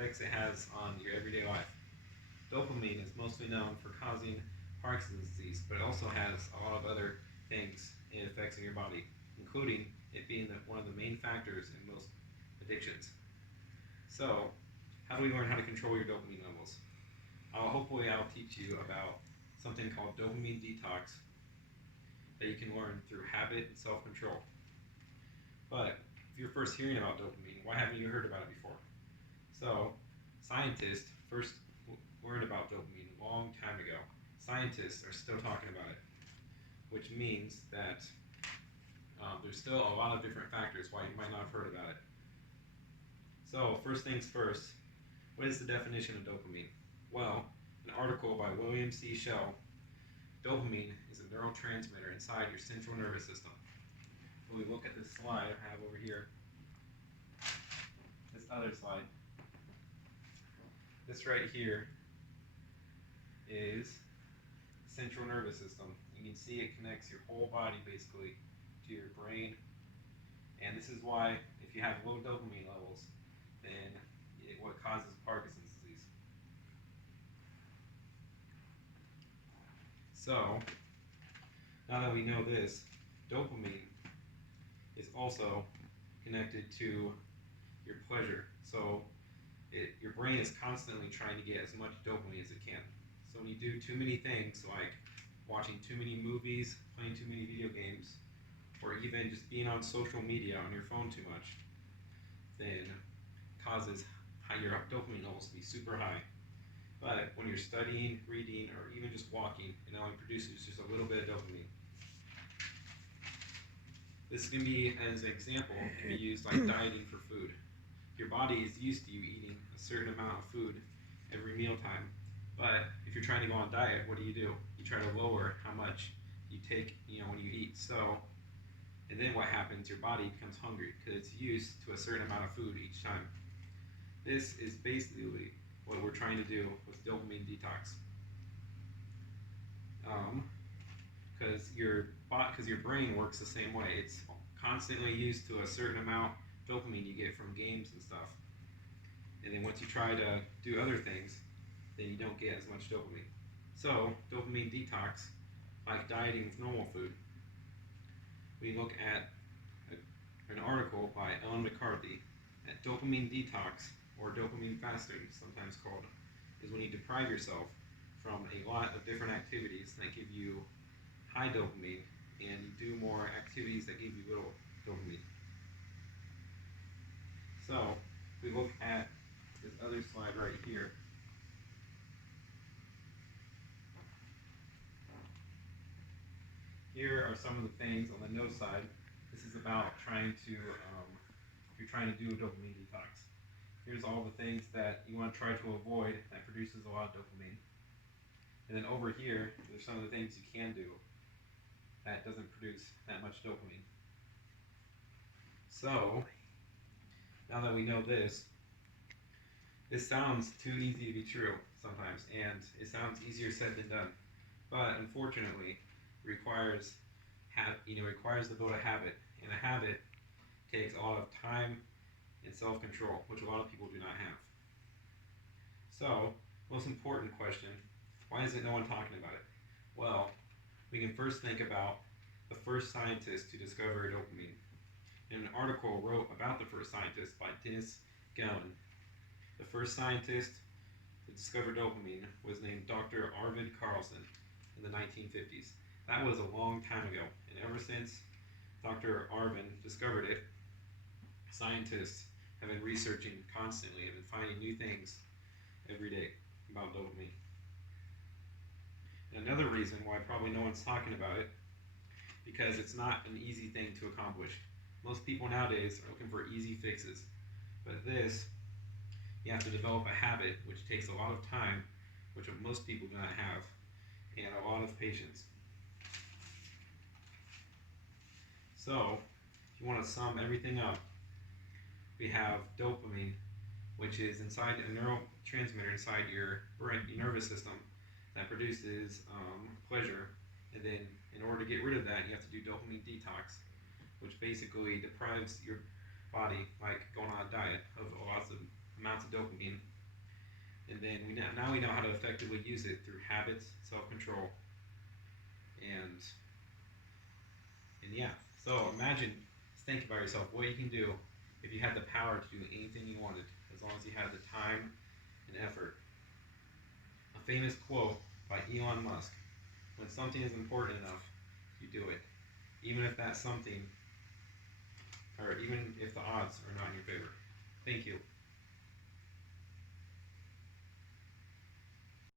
effects it has on your everyday life. Dopamine is mostly known for causing Parkinson's disease, but it also has a lot of other things it affects in your body, including it being one of the main factors in most addictions. So, how do we learn how to control your dopamine levels? Hopefully, I'll teach you about something called dopamine detox that you can learn through habit and self-control. But if you're first hearing about dopamine, why haven't you heard about it before? So, scientists first learned about dopamine a long time ago. Scientists are still talking about it, which means that there's still a lot of different factors why you might not have heard about it. So, first things first, what is the definition of dopamine? Well, an article by William C. Shell, dopamine is a neurotransmitter inside your central nervous system. When we look at this slide I have over here, this other slide, this right here is central nervous system. You can see it connects your whole body basically to your brain, and this is why if you have low dopamine levels, then what causes Parkinson's disease. So now that we know this, dopamine is also connected to your pleasure. So your brain is constantly trying to get as much dopamine as it can. So when you do too many things like watching too many movies, playing too many video games, or even just being on social media on your phone too much, then causes your dopamine levels to be super high. But when you're studying, reading, or even just walking, it only produces just a little bit of dopamine. This can be, as an example, can be used like dieting for food. Your body is used to you eating a certain amount of food every mealtime. But if you're trying to go on diet, what do? You try to lower how much you take, when you eat. And then what happens? Your body becomes hungry because it's used to a certain amount of food each time. This is basically what we're trying to do with dopamine detox. Because your brain works the same way. It's constantly used to a certain amount of dopamine you get from games and stuff. And then once you try to do other things, then you don't get as much dopamine. So, dopamine detox, like dieting with normal food. We look at an article by Ellen McCarthy at dopamine detox, or dopamine fasting, sometimes called, is when you deprive yourself from a lot of different activities that give you high dopamine and you do more activities that give you little dopamine. So, we look at this other slide right here. Here are some of the things on the no side. This is about if you're trying to do a dopamine detox. Here's all the things that you want to try to avoid that produces a lot of dopamine. And then over here, there's some of the things you can do that doesn't produce that much dopamine. So, now that we know this sounds too easy to be true sometimes, and it sounds easier said than done. But unfortunately, requires to build a habit, and a habit takes a lot of time and self-control, which a lot of people do not have. So, most important question, why isn't no one talking about it? Well, we can first think about the first scientist to discover dopamine. And an article wrote about the first scientist by Dennis Gellin. The first scientist to discover dopamine was named Dr. Arvid Carlson in the 1950s. That was a long time ago, and ever since Dr. Arvid discovered it, scientists have been researching constantly and been finding new things every day about dopamine. And another reason why probably no one's talking about it, because it's not an easy thing to accomplish. Most people nowadays are looking for easy fixes, but this, you have to develop a habit which takes a lot of time, which most people do not have, and a lot of patience. So, if you want to sum everything up, we have dopamine, which is inside a neurotransmitter inside your brain, your nervous system, that produces pleasure. And then, in order to get rid of that, you have to do dopamine detox, which basically deprives your body, like going on a diet, of lots of amounts of dopamine, and then now we know how to effectively use it through habits, self-control, and yeah. So imagine, just think about yourself, what you can do if you had the power to do anything you wanted, as long as you had the time and effort. A famous quote by Elon Musk: "When something is important enough, you do it, even if that something, or even if the odds are not in your favor." Thank you.